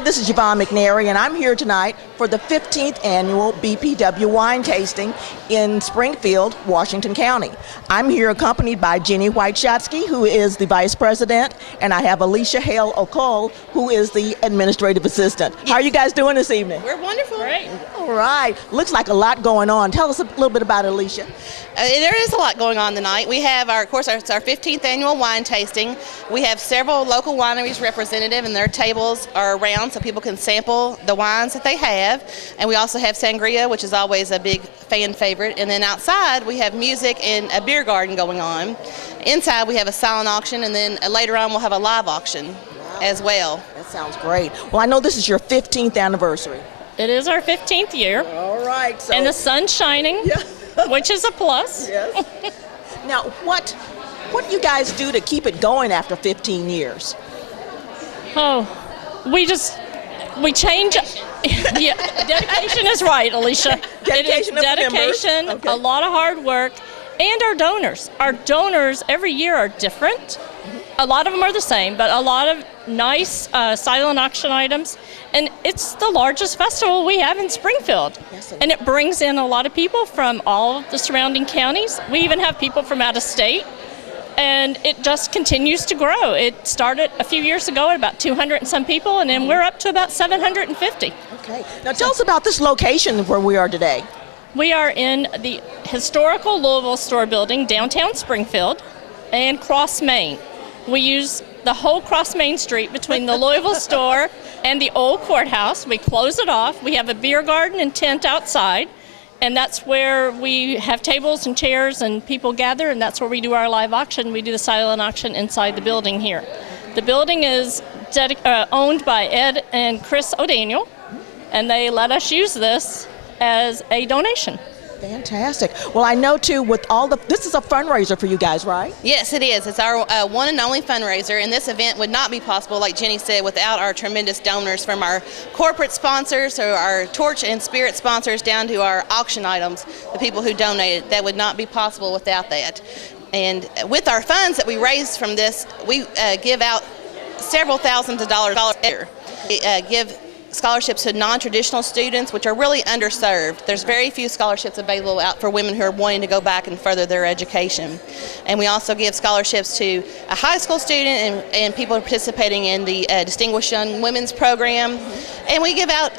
Hi, this is Yvonne McNary, and I'm here tonight for the 15th annual BPW wine tasting in Springfield, Washington County. I'm here accompanied by Jenny White-Shotsky, who is the vice president, and I have Alicia Hale-O'Cole, who is the administrative assistant. How are you guys doing this evening? We're wonderful. Great. All right. Looks like a lot going on. Tell us a little bit about it, Alicia. There is a lot going on tonight. We have, it's our 15th annual wine tasting. We have several local wineries represented, and their tables are around so people can sample the wines that they have. And we also have sangria, which is always a big fan favorite. And then outside, we have music and a beer garden going on. Inside, we have a silent auction, and then later on, we'll have a live auction as well. That sounds great. Well, I know this is your 15th anniversary. It is our 15th year. All right. So, And the sun's shining, which is a plus. Yes. Now, what do you guys do to keep it going after 15 years? Oh, we change. Yeah, dedication is right, Alicia. Dedication it is of the members. dedication, Okay. a lot of hard work, and our donors. Our donors every year are different. A lot of them are the same, but a lot of nice silent auction items. And it's the largest festival we have in Springfield. Yes, And it brings in a lot of people from all of the surrounding counties. We even have people from out of state. And it just continues to grow. It started a few years ago at about 200 and some people, and then we're up to about 750. Okay. Now tell us about this location where we are today. We are in the historical Louisville store building, downtown Springfield, and Cross Main. We use the whole Cross Main Street between the Louisville store and the old courthouse. We close it off. We have a beer garden and tent outside, and that's where we have tables and chairs and people gather, and that's where we do our live auction. We do the silent auction inside the building here. The building is owned by Ed and Chris O'Daniel, and they let us use this as a donation. Fantastic. Well, I know too, this is a fundraiser for you guys, right? Yes, it is. It's our one and only fundraiser, and this event would not be possible, like Jenny said, without our tremendous donors, from our corporate sponsors or our torch and spirit sponsors down to our auction items, the people who donated. That would not be possible without that. And with our funds that we raise from this, we give out several thousands of dollars a year. We give scholarships to non-traditional students, which are really underserved. There's very few scholarships available out for women who are wanting to go back and further their education. And we also give scholarships to a high school student and people participating in the Distinguished Young Women's Program. And we give out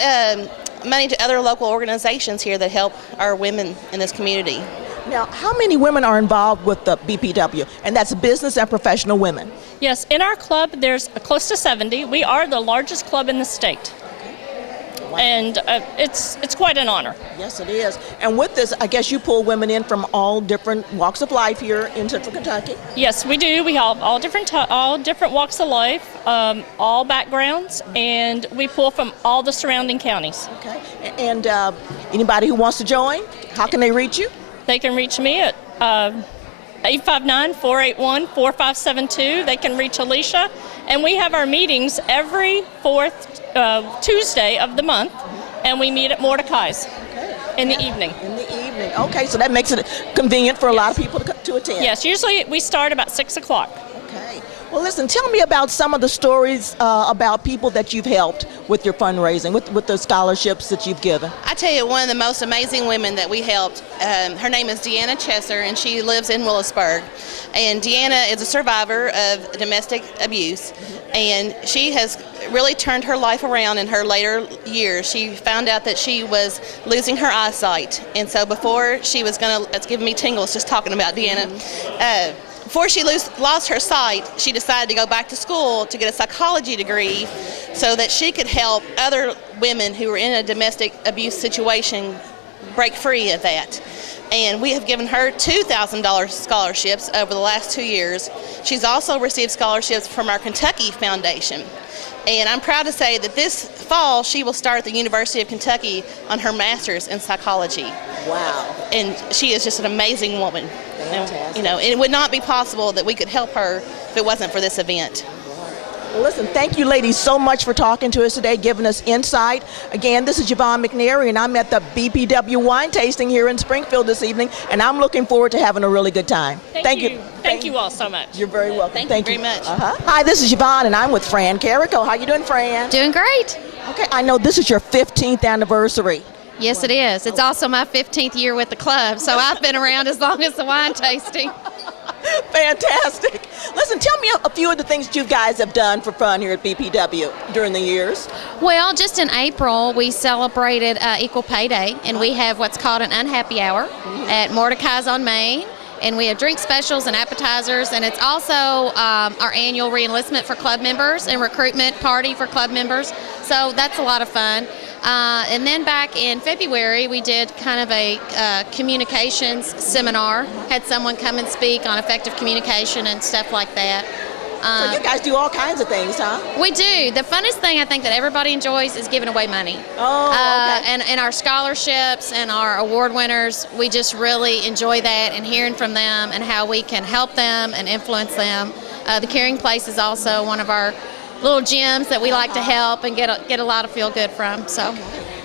money to other local organizations here that help our women in this community. Now, how many women are involved with the BPW? And that's business and professional women. Yes, in our club, there's close to 70. We are the largest club in the state. Wow. And it's quite an honor. Yes, it is. And with this, I guess you pull women in from all different walks of life here in Central Kentucky. Yes, we do. We have all different walks of life, all backgrounds, and we pull from all the surrounding counties. Okay. And anybody who wants to join, how can they reach you? They can reach me at 859-481-4572. They can reach Alicia. And we have our meetings every fourth Tuesday of the month, and we meet at Mordecai's in the evening. In the evening. Okay, so that makes it convenient for a lot of people to attend. Yes, usually we start about 6 o'clock. Okay. Well, listen, tell me about some of the stories about people that you've helped with your fundraising, with the scholarships that you've given. I tell you, one of the most amazing women that we helped, her name is Deanna Chesser, and she lives in Willisburg. And Deanna is a survivor of domestic abuse, and she has really turned her life around in her later years. She found out that she was losing her eyesight, and so before she was it's giving me tingles just talking about Deanna. Before she lost her sight, she decided to go back to school to get a psychology degree so that she could help other women who were in a domestic abuse situation break free of that. And we have given her $2,000 scholarships over the last 2 years. She's also received scholarships from our Kentucky Foundation. And I'm proud to say that this fall she will start at the University of Kentucky on her master's in psychology. Wow. And she is just an amazing woman. Fantastic. And it would not be possible that we could help her if it wasn't for this event. Well, listen, thank you ladies so much for talking to us today, giving us insight. Again, this is Yvonne McNary, and I'm at the BPW wine tasting here in Springfield this evening, and I'm looking forward to having a really good time. Thank you. Thank you all so much. You're very welcome. Thank you very much. Hi, this is Yvonne, and I'm with Fran Carrico. How you doing, Fran? Doing great. Okay, I know this is your 15th anniversary. Yes, it is. It's also my 15th year with the club, so I've been around as long as the wine tasting. Fantastic. Listen, tell me a few of the things that you guys have done for fun here at BPW during the years. Well, just in April, we celebrated Equal Pay Day, and we have what's called an unhappy hour at Mordecai's on Main. And we have drink specials and appetizers, and it's also our annual re-enlistment for club members and recruitment party for club members. So that's a lot of fun. And then back in February, we did kind of a communications seminar, had someone come and speak on effective communication and stuff like that. So you guys do all kinds of things, huh? We do. The funnest thing I think that everybody enjoys is giving away money. Oh, okay. And our scholarships and our award winners, we just really enjoy that and hearing from them and how we can help them and influence them. The Caring Place is also one of our little gyms that we like to help and get a lot of feel good from. So.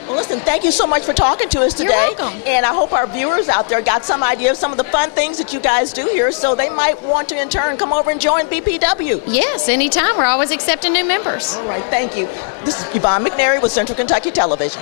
Well, listen, thank you so much for talking to us today. You're welcome. And I hope our viewers out there got some idea of some of the fun things that you guys do here, so they might want to, in turn, come over and join BPW. Yes, anytime. We're always accepting new members. All right, thank you. This is Yvonne McNary with Central Kentucky Television.